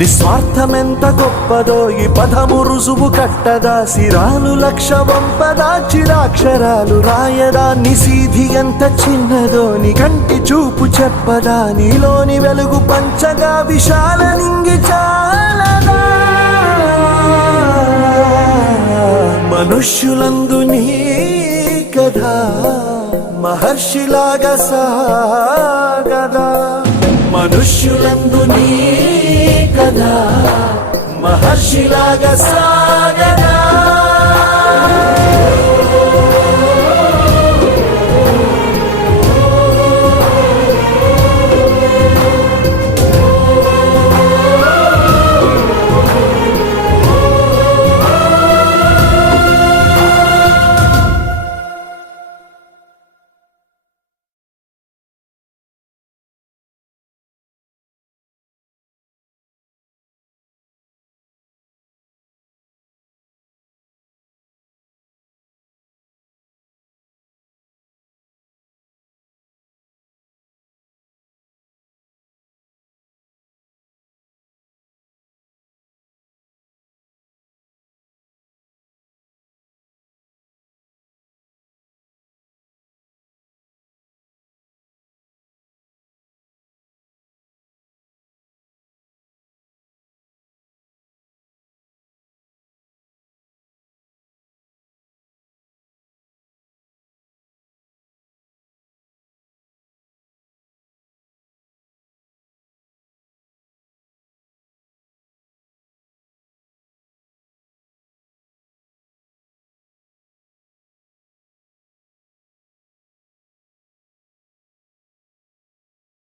నిస్వార్థమెంత గొప్పదో ఈ పదము రుజువు కట్టదా, సిరాలు లక్ష వంపదా చిరాక్షరాలు రాయదా, నిసీధి ఎంత చిన్నదో నీ కంటి చూపు చెప్పదా, నీలోని వెలుగు పంచగా విశాల నింగి చాలదా. మనుష్యులందు నీ కథ మహర్షిలాగా సాగదా, మనుష్యులందు నీ కథ మహర్షిలాగా సాగదా.